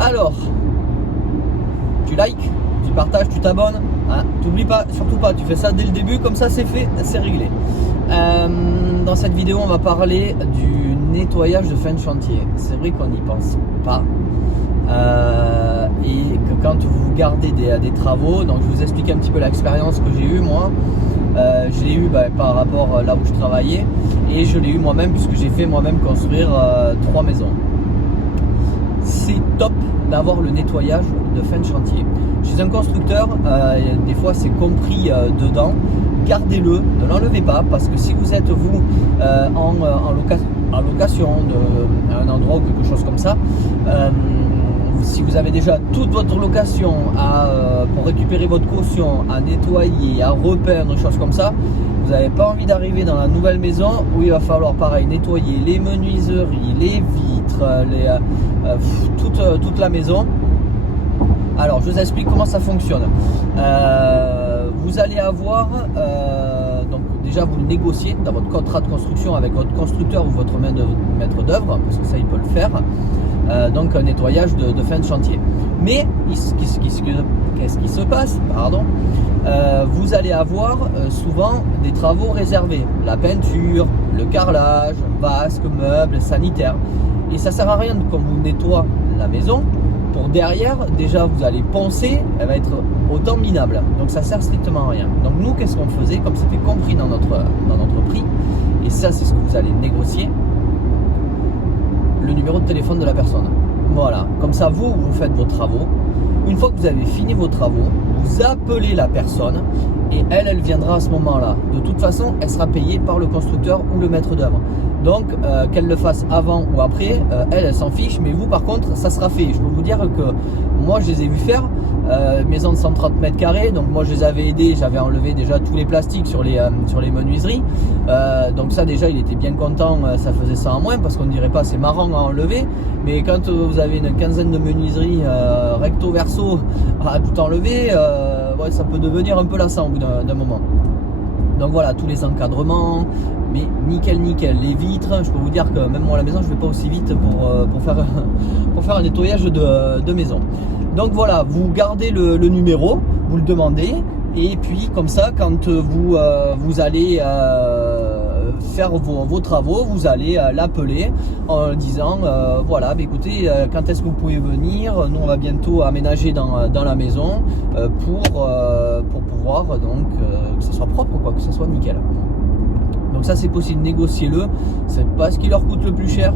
Alors, tu likes, tu partages, tu t'abonnes, hein, t'oublies pas, surtout pas, tu fais ça dès le début, comme ça c'est fait, c'est réglé. Dans cette vidéo, on va parler du nettoyage de fin de chantier. C'est vrai qu'on n'y pense pas. Et que quand vous gardez des travaux, donc je vous explique un petit peu l'expérience que j'ai eue moi. Je l'ai eu par rapport là où je travaillais, et je l'ai eu moi-même puisque j'ai fait moi-même construire 3 maisons. C'est top d'avoir le nettoyage de fin de chantier. Chez un constructeur, des fois c'est compris dedans. Gardez-le, ne l'enlevez pas, parce que si vous êtes vous en location d'un endroit ou quelque chose comme ça, si vous avez déjà toute votre location pour récupérer votre caution, à nettoyer, à repeindre, des choses comme ça, vous n'avez pas envie d'arriver dans la nouvelle maison où il va falloir pareil nettoyer les menuiseries, les vitres, toute la maison. Alors je vous explique comment ça fonctionne. Vous allez avoir, donc déjà vous le négociez dans votre contrat de construction avec votre constructeur ou votre maître d'œuvre, parce que ça il peut le faire. Donc un nettoyage de fin de chantier. Mais qu'est-ce qui se passe? Vous allez avoir souvent des travaux réservés, la peinture, le carrelage, vasque, meubles, sanitaires. Et ça sert à rien qu'on vous nettoie la maison pour derrière, déjà vous allez poncer, elle va être autant minable. Donc ça sert strictement à rien. Donc nous, qu'est-ce qu'on faisait, comme c'était compris dans notre prix, et ça c'est ce que vous allez négocier, le numéro de téléphone de la personne. Voilà, comme ça vous faites vos travaux. Une fois que vous avez fini vos travaux, vous appelez la personne et elle viendra à ce moment-là. De toute façon, elle sera payée par le constructeur ou le maître d'œuvre. Donc, qu'elle le fasse avant ou après, elle s'en fiche, mais vous par contre, ça sera fait. Je peux vous dire que moi, je les ai vus faire, maison de 130 mètres carrés, donc moi je les avais aidés, j'avais enlevé déjà tous les plastiques sur les menuiseries. Donc ça déjà, il était bien content, ça faisait ça en moins, parce qu'on ne dirait pas c'est marrant à enlever, mais quand vous avez une quinzaine de menuiseries recto verso à tout enlever, ouais, ça peut devenir un peu lassant au bout d'un moment. Donc voilà, tous les encadrements, mais nickel, les vitres. Je peux vous dire que même moi à la maison, je ne vais pas aussi vite pour faire un nettoyage de maison. Donc voilà, vous gardez le numéro, vous le demandez, et puis comme ça, quand vous allez faire vos travaux, vous allez l'appeler en disant voilà, écoutez, quand est-ce que vous pouvez venir? Nous on va bientôt aménager dans la maison pour pouvoir donc que ce soit propre, quoi, que ce soit nickel. Donc ça c'est possible, négociez-le, c'est pas ce qui leur coûte le plus cher,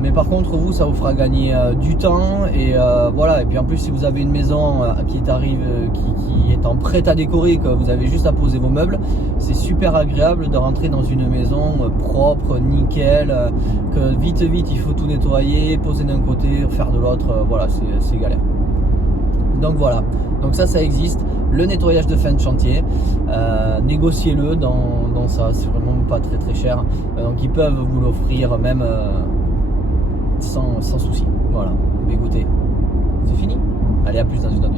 mais par contre vous ça vous fera gagner du temps, et voilà. Et puis en plus, si vous avez une maison qui est en prête à décorer, que vous avez juste à poser vos meubles, c'est super agréable de rentrer dans une maison propre, nickel, que vite il faut tout nettoyer, poser d'un côté, faire de l'autre, voilà, c'est galère. Donc voilà, donc ça existe, le nettoyage de fin de chantier, négociez-le dans ça, c'est vraiment pas très cher, donc ils peuvent vous l'offrir même sans souci. Voilà, mais écoutez, c'est fini, allez, à plus dans une autre.